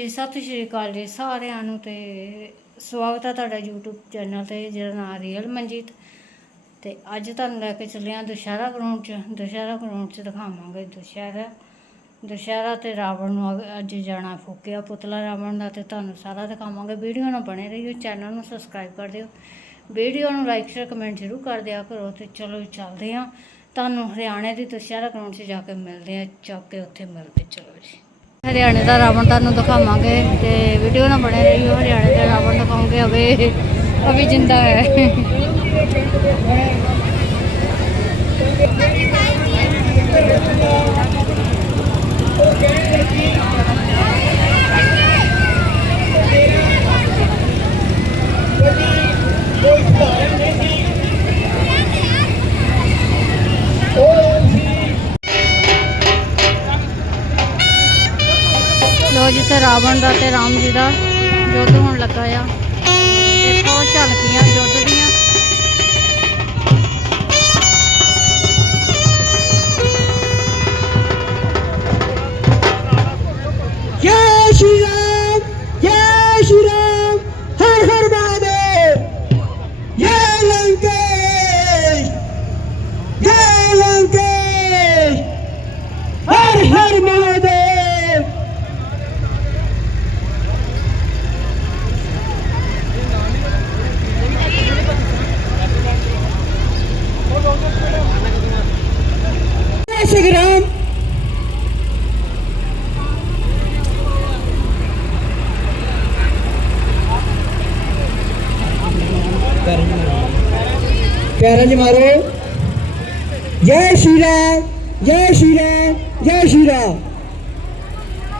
ਜੀ, ਸਤਿ ਸ਼੍ਰੀ ਅਕਾਲ ਜੀ ਸਾਰਿਆਂ ਨੂੰ ਤੇ ਸਵਾਗਤ ਹੈ ਤੁਹਾਡਾ YouTube ਚੈਨਲ ਤੇ, ਜਿਹਦਾ ਨਾਮ ਰੀਅਲ ਮਨਜੀਤ। ਤੇ ਅੱਜ ਤੁਹਾਨੂੰ ਲੈ ਕੇ ਚੱਲੇ ਹਾਂ ਦੁਸ਼ਹਿਰਾ ਗਰਾਊਂਡ 'ਚ। ਦੁਸ਼ਹਿਰਾ ਗਰਾਊਂਡ 'ਚ ਦਿਖਾਵਾਂਗੇ ਦੁਸ਼ਹਿਰਾ। ਦੁਸ਼ਹਿਰਾ ਤੇ ਰਾਵਣ ਨੂੰ ਅਗ- ਅੱਜ ਜਾਣਾ ਫੂਕਿਆ ਪੁਤਲਾ ਰਾਵਣ ਦਾ ਤੇ ਤੁਹਾਨੂੰ ਸਾਰਾ ਦਿਖਾਵਾਂਗੇ। ਵੀਡੀਓ ਨਾਲ ਬਣੇ ਰਹੀਓ ਚੈਨਲ ਨੂੰ ਸਬਸਕ੍ਰਾਈਬ ਕਰ ਦਿਓ। ਵੀਡੀਓ ਨੂੰ ਲਾਈਕ ਸ਼ੇਅਰ ਕਮੈਂਟ ਜ਼ਰੂਰ ਕਰ ਦਿਆ ਕਰੋ ਤੇ ਚਲੋ ਚੱਲਦੇ ਹਾਂ। ਤੁਹਾਨੂੰ ਹਰਿਆਣੇ ਦੀ ਦੁਸ਼ਹਿਰਾ ਗਰਾਊਂਡ 'ਚ ਜਾ ਕੇ ਮਿਲਦੇ ਹਾਂ, ਚੱਕ ਕੇ ਉੱਥੇ ਮਿਲਦੇ ਚਲੋ ਜੀ। ਹਰਿਆਣੇ ਦਾ ਰਾਵਣ ਤੁਹਾਨੂੰ ਦਿਖਾਵਾਂਗੇ ਤੇ ਵੀਡੀਓ ਨਾ ਬਣੇ ਰਹੀਓ, ਹਰਿਆਣੇ ਦਾ ਰਾਵਣ ਦਿਖਾਉਂਗੇ ਅਵੇ ਅਭੀ ਜਿੰਦਾ ਹੈ। ਕੋਈ ਲੋ ਰਾਵਣ ਦਾ ਤੇ ਰਾਮ ਜੀ ਦਾ ਯੁੱਧ ਹੋਣ ਲੱਗਾ ਆ। ਦੇਖੋ ਝਲਕੀਆਂ पैरों से मारो जय श्री राम जय श्री राम जय श्री राम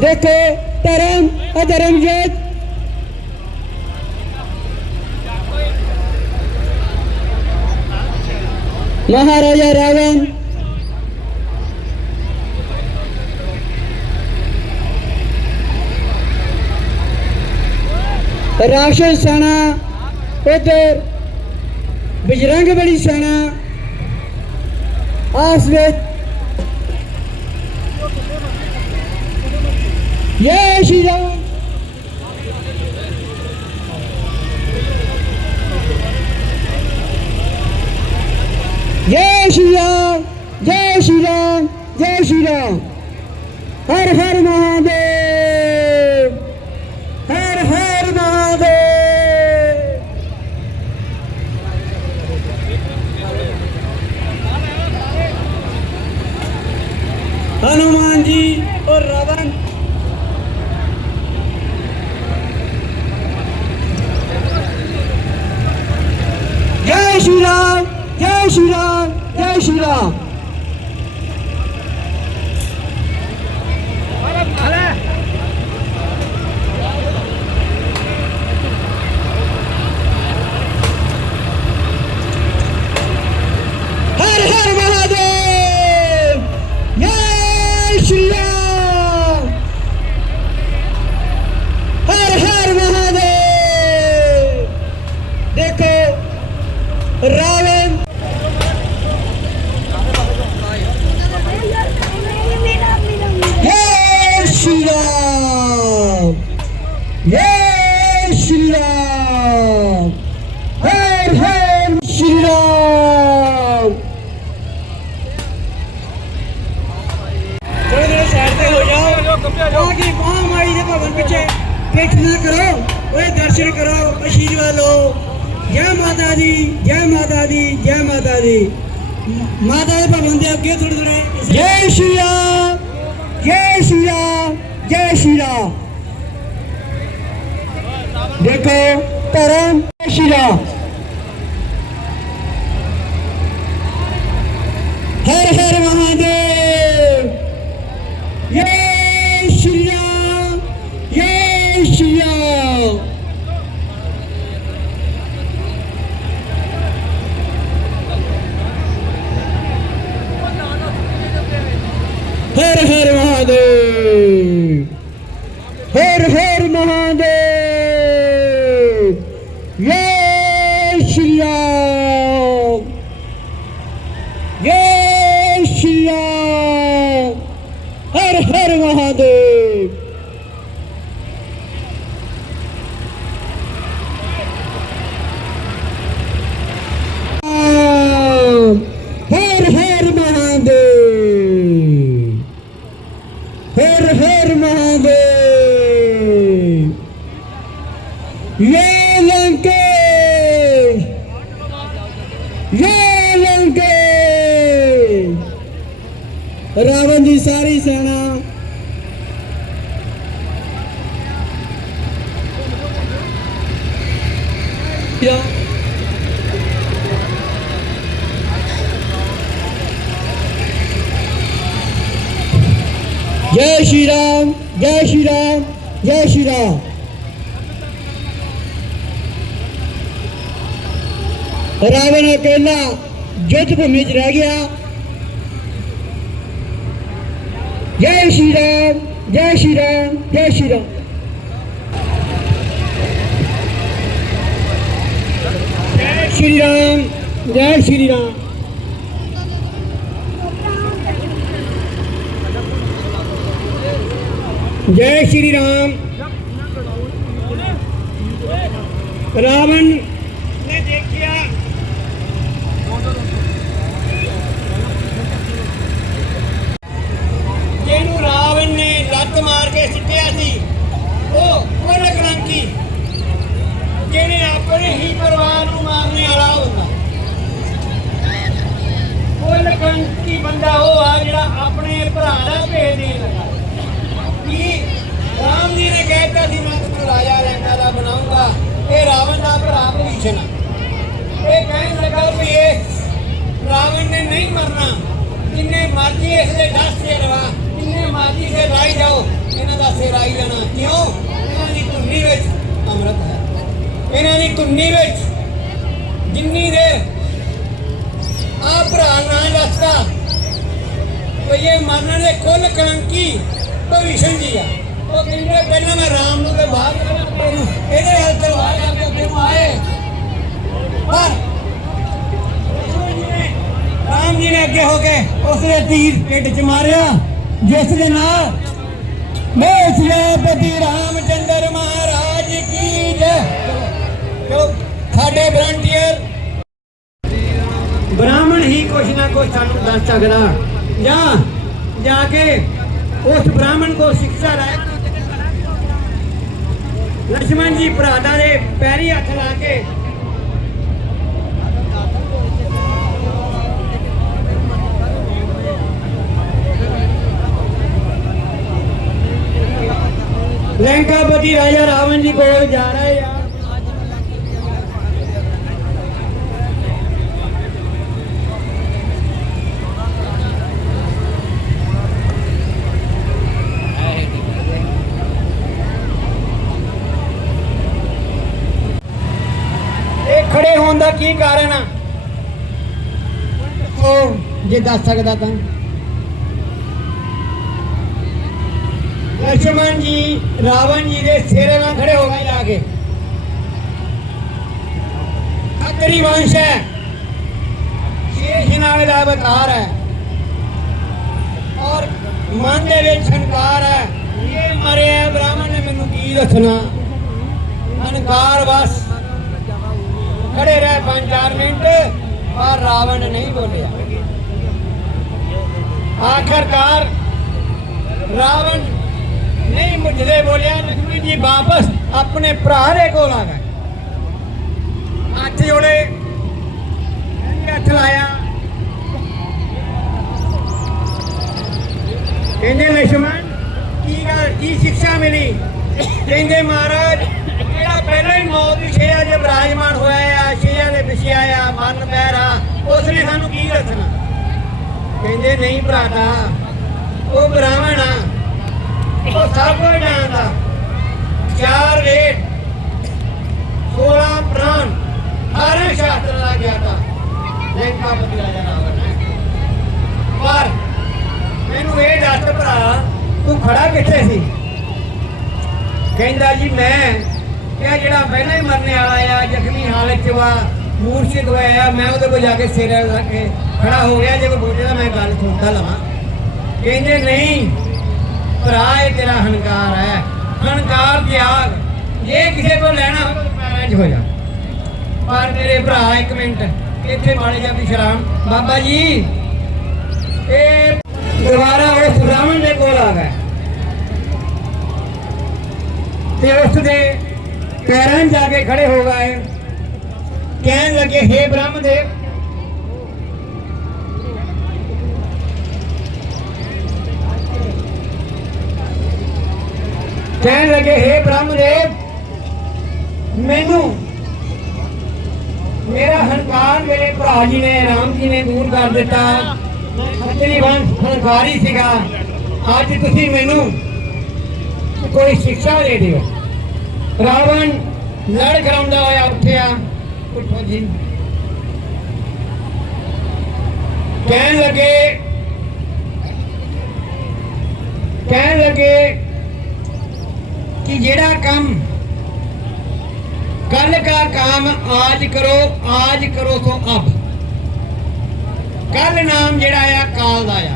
देखो धर्म अधर्म युद्ध महाराजा रावण राक्षस सेना उधर ਬਜਰੰਗ ਬਲੀ ਸੈਨਾ ਆਸ ਵਿੱਚ ਜੈ ਸ਼੍ਰੀ ਰਾਮ ਜੈ ਸ਼੍ਰੀ ਰਾਮ ਜੈ ਸ਼੍ਰੀ ਰਾਮ ਜੈ ਸ਼੍ਰੀ ਰਾਮ ਹਰ ਹਰ ਮਹਾਦੇਵ हनुमान जी और रावण కరావ్ పశీర్వాలో జయ మాతాది జయ మాతాది జయ మాతాది మాతాది పా వందే గీత జై శ్రీరామ్ జై శ్రీరామ్ జై శ్రీరామ్. देखो परम श्री राम हर हर महादेव Hare Hare हर महादेव ये लंके ये लंके रावण जी सारे ਰਾਵਣ ਅਕੇਲਾ ਜੁੱਧ ਭੂਮੀ 'ਚ ਰਹਿ ਗਿਆ। ਜੈ ਸ਼੍ਰੀ ਰਾਮ ਜੈ ਸ਼੍ਰੀ ਰਾਮ ਜੈ ਸ਼੍ਰੀ ਰਾਮ ਜੈ ਸ਼੍ਰੀ ਰਾਮ ਜੈ ਸ਼੍ਰੀ ਰਾਮ ਜੈ ਸ਼੍ਰੀ ਰਾਮ ਰਾਵਣ ਨੇ ਦੇਖਿਆ ਜਿਹਨੂੰ ਰਾਵਣ ਨੇ ਲੱਤ ਮਾਰ ਕੇ ਸਿੱਟਿਆ ਸੀ ਉਹ ਕੁੱਲ ਕਲੰਕੀ ਜਿਹਨੇ ਆਪਣੇ ਹੀ ਪਰਿਵਾਰ ਨੂੰ ਮਾਰਨੇ ਵਾਲਾ ਹੁੰਦਾ ਕੁੱਲ ਕਲੰਕੀ ਬੰਦਾ ਉਹ ਆ ਜਿਹੜਾ ਆਪਣੇ ਭਰਾ ਦਾ ਭੇਦ ਦੇਣ ਲੱਗਾ ਕਿ ਰਾਮ ਜੀ ਨੇ ਕਹਿਤਾ ਸੀ ਮੈਂ ਤੁਹਾਨੂੰ ਰਾਜਾ ਲੰਕਾ ਦਾ ਬਣਾਉਂਗਾ ਇਹ ਰਾਵਣ ਦਾ ਭਰਾ ਭੀਸ਼ਣ ਆ ਇਹ ਕਹਿਣ ਲੱਗਾ ਵੀ ਇਹ ਰਾਵਣ ਨੇ ਨਹੀਂ ਮਰਨਾ ਜਿੰਨੇ ਮਰਜ਼ੀ ਇਸ ਦੇ ਦਸ ਤੇ ਰਵਾ ਜਿੰਨੇ ਮਰਜ਼ੀ ਸੇ ਰਾਈ ਜਾਓ ਇਹਨਾਂ ਰਾਈ ਲੈਣਾ ਕਿਉਂ? ਇਹਨਾਂ ਦੀ ਧੁੰਨੀ ਵਿੱਚ ਅੰਮ੍ਰਿਤ ਹੈ। ਇਹਨਾਂ ਦੀ ਧੁੰਨੀ ਵਿੱਚ ਜਿੰਨੀ ਦੇ ਆ ਭਰਾ ਨਾ ਦੱਸਦਾ ਉਹ ਇਹ ਮੰਨਣ ਦੇ ਕੁੱਲ ਕਲੰਕੀ ਭਵਿਸ਼ਣ ਜੀ ਆ। ਉਹ ਕਹਿੰਦੇ ਪਹਿਲਾਂ ਮੈਂ ਰਾਮ ਨੂੰ ਤੇ ਬਾਹਰ ਇਹਦੇ ਹੱਥ ਤਲਵਾਰ ਆ ਕੇ ਅੱਗੇ ਆਏ ਪਰ ਰਾਮ ਜੀ ਨੇ ਅੱਗੇ ਹੋ ਕੇ ਉਸਨੇ ਤੀਰ ਢਿੱਡ 'ਚ ਮਾਰਿਆ, ਜਿਸ ਦੇ ਨਾਲ ਮੈਂ ਬ੍ਰਾਹਮਣ ਹੀ ਕੁਛ ਨਾ ਕੁਛ ਸਾਨੂੰ ਦੱਸ ਸਕਦਾ। ਜਾਂ ਜਾ ਕੇ ਉਸ ਬ੍ਰਾਹਮਣ ਕੋ ਸਿੱਖਿਆ ਲੈ। ਲਕਸ਼ਮਣ ਜੀ ਭਰਾ ਦੇ ਪੈਰੀ ਹੱਥ ਲਾ ਕੇ लंकापति राजा रावण जी को जा रहा है यार ਇਹ ਖੜੇ ਹੋਣ ਦਾ ਕੀ ਕਾਰਨ ਆ ਉਹ ਜੇ ਦੱਸ ਸਕਦਾ ਤਾਂ ਲక్ష్మణ ਜੀ, ਰਾਵਣ ਜੀ ਦੇ ਸਿਰੇ ਨਾਲ ਖੜੇ ਹੋ ਗਏ ਆ ਕੇ। ਅਕਰੀ ਵੰਸ਼ ਹੈ। ਸ਼ੇਸ਼ ਨਾਮ ਦਾ ਅਵਤਾਰ ਹੈ। ਔਰ ਮਨ ਦੇ ਵਿੱਚ ਹੰਕਾਰ ਹੈ। ਇਹ ਮਰਿਆ ਬ੍ਰਾਹਮਣ ਨੇ ਮੈਨੂੰ ਕੀ ਦੱਸਣਾ? ਹੰਕਾਰ ਬਸ। ਖੜੇ ਰਹਿ 5-4 ਮਿੰਟ, ਪਰ ਰਾਵਣ ਨਹੀਂ ਬੋਲਿਆ। ਆਖਰਕਾਰ ਰਾਵਣ ਨਹੀਂ ਮੁਝਦੇ ਬੋਲਿਆ ਲక్ష్ਮੀ ਜੀ ਵਾਪਸ ਆਪਣੇ ਭਰਾ ਦੇ ਕੋਲ ਆ ਗਏ। ਹੱਥ ਜੋੜੇ ਹੱਥ ਲਾਇਆ। ਕਹਿੰਦੇ ਲక్ష్ਮਣ ਕੀ ਗੱਲ, ਕੀ ਸਿੱਖਿਆ ਮਿਲੀ? ਕਹਿੰਦੇ, ਮਹਾਰਾਜ, ਜਿਹੜਾ ਪਹਿਲਾਂ ਹੀ ਮੌਤ ਦੀ ਛਿਆ ਜੇ ਬਰਾਜਮਾਨ ਹੋਇਆ ਆ ਛਿਆ ਦੇ ਪਿਛੇ ਆਇਆ, ਮਨ ਪੈਰਾ ਉਸ ਨੇ ਸਾਨੂੰ ਕੀ ਦੱਸਣਾ? ਕਹਿੰਦੇ, ਨਹੀਂ ਭਰਾਤਾ, ਉਹ ਬ੍ਰਾਹਮਣ ਆ। ਉਹ ਸਭ ਕੁਝ ਜਾਣਦਾ ਚਾਰ ਵੇਦ 16 ਪ੍ਰਾਣ, ਹਰ ਸ਼ਾਸਤਰ ਦਾ ਗਿਆਤਾ ਲੰਕਾ ਪਤੀ ਰਾਜਾ ਰਾਵਣ ਹੈ। ਪਰ ਮੈਨੂੰ ਇਹ ਦੱਸ ਭਰਾ, ਤੂੰ ਖੜਾ ਕਿੱਥੇ ਸੀ? ਕਹਿੰਦਾ ਜੀ, ਮੈਂ ਕਿਹਾ ਜਿਹੜਾ ਪਹਿਲਾਂ ਹੀ ਮਰਨੇ ਵਾਲਾ ਆ, ਜ਼ਖਮੀ ਹਾਲਤ ਚ ਵਾ, ਮੂਰਛਿਤ ਹੋਇਆ ਮੈਂ ਉਹਦੇ ਕੋਲ ਜਾ ਕੇ ਸਿਰ ਲਾ ਕੇ ਖੜਾ ਹੋ ਗਿਆ, ਜੇ ਕੋਈ ਬੋਲਦਾ ਮੈਂ ਗੱਲ ਸੁਣਦਾ ਲਵਾਂ। ਕਹਿੰਦੇ ਨਹੀਂ ਭਰਾ ਇਹ ਤੇਰਾ ਹੰਕਾਰ ਹੈ। ਹੰਕਾਰ ਤਿਆਗ ਜੇ ਕਿਸੇ ਤੋਂ ਲੈਣਾ ਹੋਵੇ ਤਾਂ ਪੈਰਾਂ 'ਚ ਹੋ ਜਾ। ਪਰ ਮੇਰੇ ਭਰਾ, ਇੱਕ ਮਿੰਟ। ਇੱਥੇ ਮਾੜੇ ਜਿਹਾ ਵਿਸ਼ਰਾਮ। ਬਾਬਾ ਜੀ, ਇਹ ਦੁਬਾਰਾ ਉਸ ਬ੍ਰਾਹਮਣ ਦੇ ਕੋਲ ਆ ਗਏ ਤੇ ਉਸ ਦੇ ਪੈਰਾਂ ਜਾ ਕੇ ਖੜੇ ਹੋ ਗਏ। ਕਹਿਣ ਲੱਗੇ, ਹੇ ਬ੍ਰਹਮ ਦੇਵ ਕਹਿਣ ਲੱਗੇ, ਹੇ ਬ੍ਰਹਮਦੇਵ, ਮੈਨੂੰ ਮੇਰਾ ਹੰਕਾਰ ਮੇਰੇ ਭਰਾ ਜੀ ਨੇ, ਰਾਮ ਜੀ ਨੇ ਦੂਰ ਕਰ ਦਿੱਤਾ। ਮੈਂ ਖੱਤਰੀ ਵੰਸ਼ ਹੰਕਾਰੀ ਸੀਗਾ। ਅੱਜ ਤੁਸੀਂ ਮੈਨੂੰ ਕੋਈ ਸਿੱਖਿਆ ਦੇ ਦਿਓ। ਰਾਵਣ ਲੜ ਕਰਾਉਂਦਾ ਹੋਇਆ ਉੱਠਿਆ। ਉੱਠੋ ਜੀ। ਕਹਿਣ ਲੱਗੇ ਕਹਿਣ ਲੱਗੇ ਕਿ ਜਿਹੜਾ ਕੰਮ ਕੱਲ ਦਾ ਕੰਮ, ਆਜ ਕਰੋ ਆਜ ਕਰੋ ਸੋ ਅਬ। ਕੱਲ ਨਾਮ ਜਿਹੜਾ ਆ, ਕਾਲ ਦਾ ਆ।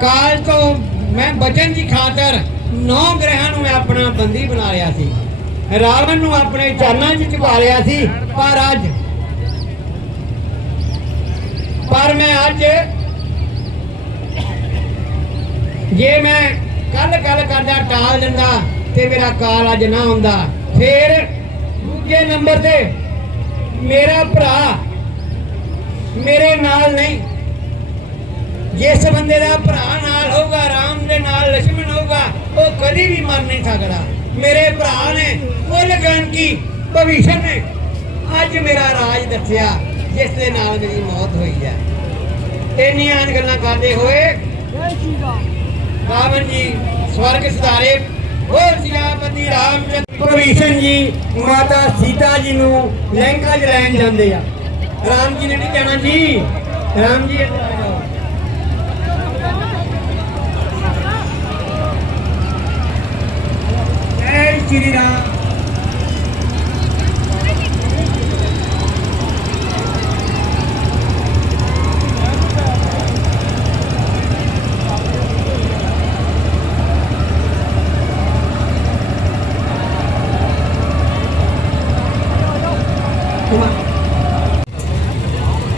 ਕਾਲ ਤੋਂ ਮੈਂ ਬਚਨ ਦੀ ਖਾਤਰ ਨੌ ਗ੍ਰਹਿਾਂ ਨੂੰ ਮੈਂ ਆਪਣਾ ਬੰਦੀ ਬਣਾ ਲਿਆ ਸੀ। ਰਾਵਣ ਨੂੰ ਆਪਣੇ ਚਾਨਾਂ 'ਚ ਚੁਕਾ ਲਿਆ ਸੀ, ਪਰ ਅੱਜ ਪਰ ਮੈਂ ਅੱਜ ਜੇ ਮੈਂ ਕੱਲ ਕੱਲ ਕਰਦਾ, ਟਾਲ ਦਿੰਦਾ ਤੇ ਮੇਰਾ ਕਾਲ ਅੱਜ ਨਾ ਹੁੰਦਾ। ਫੇਰ ਦੂਜੇ ਨੰਬਰ ਤੇ ਮੇਰਾ ਭਰਾ ਮੇਰੇ ਨਾਲ ਨਹੀਂ। ਜਿਸ ਬੰਦੇ ਦਾ ਭਰਾ ਨਾਲ ਹੋਊਗਾ, ਰਾਮ ਦੇ ਨਾਲ ਲక్ష్మణ ਹੋਊਗਾ, ਉਹ ਕਦੀ ਵੀ ਮਰ ਨਹੀਂ ਸਕਦਾ। ਮੇਰੇ ਭਰਾ ਨੇ ਉਹ ਲਗਨ ਕੀ? ਭਵਿਸ਼ ਨੇ। ਅੱਜ ਮੇਰਾ ਰਾਜ ਦੱਸਿਆ, ਜਿਸ ਦੇ ਨਾਲ ਮੇਰੀ ਮੌਤ ਹੋਈ ਹੈ। ਇੰਨੀਆਂ ਗੱਲਾਂ ਕਰਦੇ ਹੋਏ ਜੈ ਸ਼੍ਰੀ ਰਾਮ ਰਾਵਣ ਜੀ, ਸਵਰਗ ਸਿਧਾਰੇ ਹੋਰ ਸਿਆਪਤੀ ਰਾਮਚੰਦਰ ਭਗਵੀਸ਼ਨ ਜੀ, ਮਾਤਾ ਸੀਤਾ ਜੀ ਨੂੰ ਲੰਕਾ 'ਚ ਲੈਣ ਜਾਂਦੇ ਆ। ਰਾਮ ਜੀ ਨੇ ਨਹੀਂ ਜਾਣਾ ਜੀ। ਰਾਮ ਜੀ ਇੱਧਰ ਆ ਜਾਓ ਜੈ ਸ਼੍ਰੀ ਰਾਮ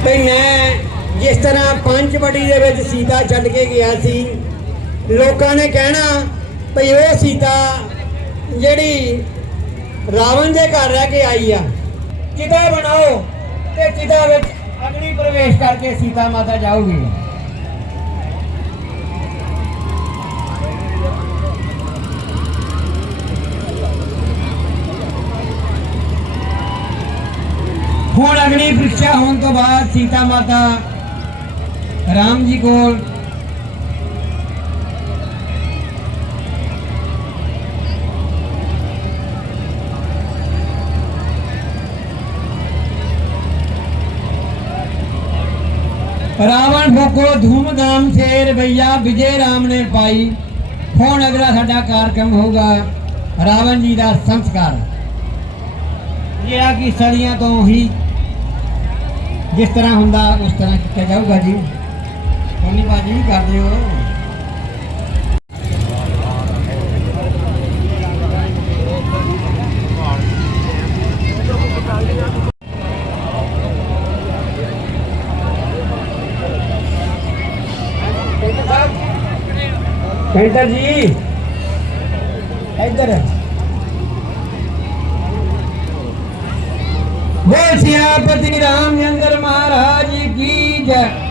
ਤੇ ਮੈਂ ਜਿਸ ਤਰ੍ਹਾਂ ਪੰਚਵਟੀ ਦੇ ਵਿੱਚ ਸੀਤਾ ਛੱਡ ਕੇ ਗਿਆ ਸੀ। ਲੋਕਾਂ ਨੇ ਕਹਿਣਾ ਭਈ ਉਹ ਸੀਤਾ, ਜਿਹੜੀ ਰਾਵਣ ਦੇ ਘਰ ਰਹਿ ਕੇ ਆਈ ਆ ਚਿਤਾ ਬਣਾਓ ਤੇ ਚਿਤਾ ਵਿੱਚ ਅਗਨੀ ਪ੍ਰਵੇਸ਼ ਕਰਕੇ ਸੀਤਾ ਮਾਤਾ ਜਾਊਗੀ। ਹੁਣ ਅਗਨੀ ਪ੍ਰੀਖਿਆ ਹੋਣ ਤੋਂ ਬਾਅਦ ਸੀਤਾ ਮਾਤਾ ਰਾਮ ਜੀ ਕੋਲ ਰਾਵਣ ਭੋਗੋ ਧੂਮਧਾਮ ਸੇ ਰਵਈਆ ਵਿਜੇ ਰਾਮ ਨੇ ਪਾਈ ਹੁਣ ਅਗਲਾ ਸਾਡਾ ਕਾਰਜਕ੍ਰਮ ਹੋਊਗਾ ਰਾਵਣ ਜੀ ਦਾ ਸੰਸਕਾਰ। ਜਿਹੜਾ ਕਿ ਸੜੀਆਂ ਤੋਂ ਹੀ ਜਿਸ ਤਰ੍ਹਾਂ ਹੁੰਦਾ ਉਸ ਤਰ੍ਹਾਂ ਕੀਤਾ ਜਾਊਗਾ ਜੀ। ਸੋਨੀ ਜੀ ਇੱਧਰ। ਬੋਲ ਸਿਆਪਤੀ ਰਾਮ ਚੰਦਰ ਮਹਾਰਾਜ ਕੀ ਜੈ।